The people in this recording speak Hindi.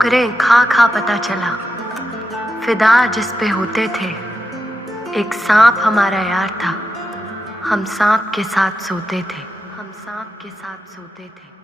ठोकरें खा खा पता चला, फिदा जिस पे होते थे। एक सांप हमारा यार था, हम सांप के साथ सोते थे, हम सांप के साथ सोते थे।